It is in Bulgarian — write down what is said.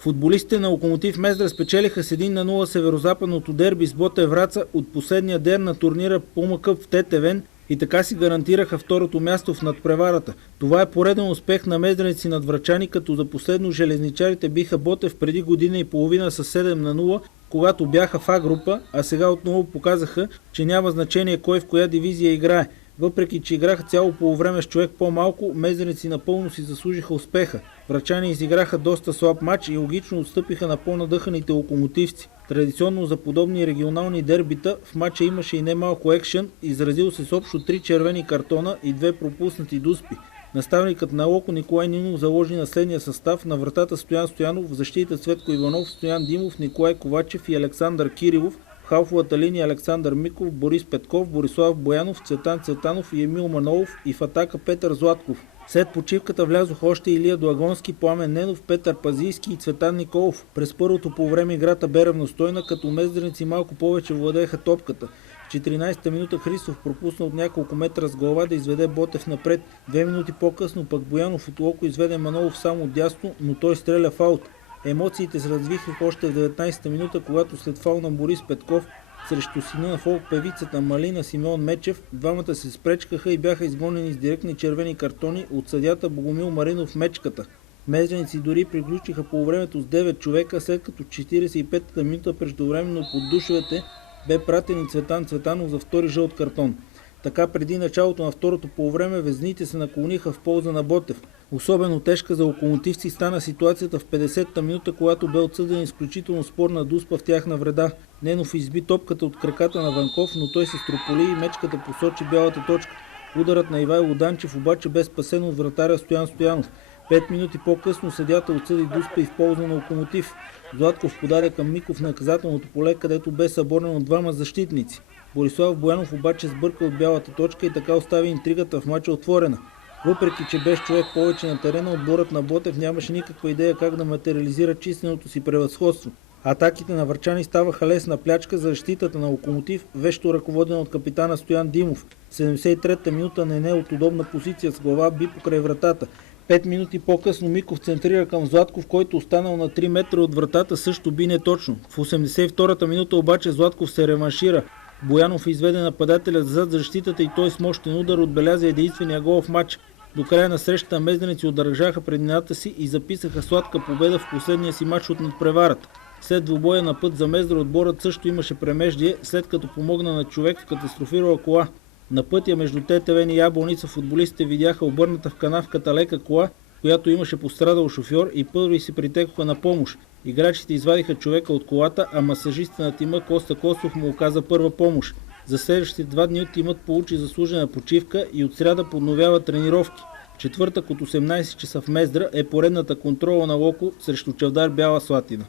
Футболистите на Локомотив Мездра спечелиха с 1-0 северозападното дерби с Ботев Враца от последния ден на турнира Puma Cup в Тетевен и така си гарантираха второто място в надпреварата. Това е пореден успех на мездренци над врачани, като за последно железничарите биха Ботев преди година и половина с 7-0, когато бяха в А група, а сега отново показаха, че няма значение кой в коя дивизия играе. Въпреки че играха цяло полувреме с човек по-малко, мездренци напълно си заслужиха успеха. Врачани изиграха доста слаб матч и логично отстъпиха на по-надъханите локомотивци. Традиционно за подобни регионални дербита в матча имаше и немалко екшън, изразил се с общо 3 червени картона и 2 пропуснати дуспи. Наставникът на Локо Николай Нинов заложи на следния състав: на вратата Стоян Стоянов, в защита Цветко Иванов, Стоян Димов, Николай Ковачев и Александър Кирилов, в халфовата линия Александър Миков, Борис Петков, Борислав Боянов, Цветан Цветанов и Емил Манолов и в атака Петър Златков. След почивката влязоха още Илия Дуагонски, Пламен Ненов, Петър Пазийски и Цветан Николов. През първото полувреме играта бе равностойна, като мездренци малко повече владееха топката. В 14-та минута Христов пропусна от няколко метра с глава да изведе Ботев напред. 2 минути по-късно пък Боянов от Локо изведе Манолов само дясно, но той стреля в аут. Емоциите се развихаха още в 19-та минута, когато след фаул на Борис Петков срещу сина на фолк певицата Малина Симеон Мечев, двамата се спречкаха и бяха изгонени с директни червени картони от съдията Богомил Маринов Мечката. Мездренци дори приключиха полувремето с 9 човека, след като 45-та минута преждевременно под душовете бе пратен и Цветан Цветанов за втори жълт картон. Така преди началото на второто полувреме везните се наклониха в полза на Ботев. Особено тежка за локомотивци стана ситуацията в 50-та минута, когато бе отсъден изключително спорна дуспа в тяхна вреда. Ненов изби топката от краката на Ванков, но той се строполи и мечката посочи бялата точка. Ударът на Ивайло Данчев обаче бе спасен от вратаря Стоян Стоянов. 5 минути по-късно съдията отсъди дуспа и в полза на Локомотив. Златков подаде към Миков в наказателното поле, където бе съборен от двама защитници. Борислав Боянов обаче сбърка от бялата точка и така остави интригата в мача отворена. Въпреки че без човек повече на терена, отборът на Ботев нямаше никаква идея как да материализира численото си превъзходство. Атаките на врачани ставаха лесна плячка за защитата на Локомотив, вещо ръководена от капитана Стоян Димов. В 73-та минута Нене от удобна позиция с глава би покрай вратата. 5 минути по-късно Миков центрира към Златков, който останал на 3 метра от вратата също би неточно. В 82-та минута обаче Златков се реваншира. Боянов изведе нападателя зад защитата и той с мощен удар отбеляза единствения гол в матч. До края на срещата мездренци удържаха преднината си и записаха сладка победа в последния си матч от надпреварата. След двубоя на път за Мездра отборът също имаше премеждие, след като помогна на човек в катастрофирала кола. На пътя между Тетевен и Ябланица футболистите видяха обърната в канавката лека кола, която имаше пострадал шофьор, и първи си притекоха на помощ. Играчите извадиха човека от колата, а масажистът на тима Коста Костов му оказа първа помощ. За следващите 2 дни тимът получи заслужена почивка и от сряда подновява тренировки. Четвъртък от 18 часа в Мездра е поредната контрола на Локо срещу Чавдар Бяла Слатина.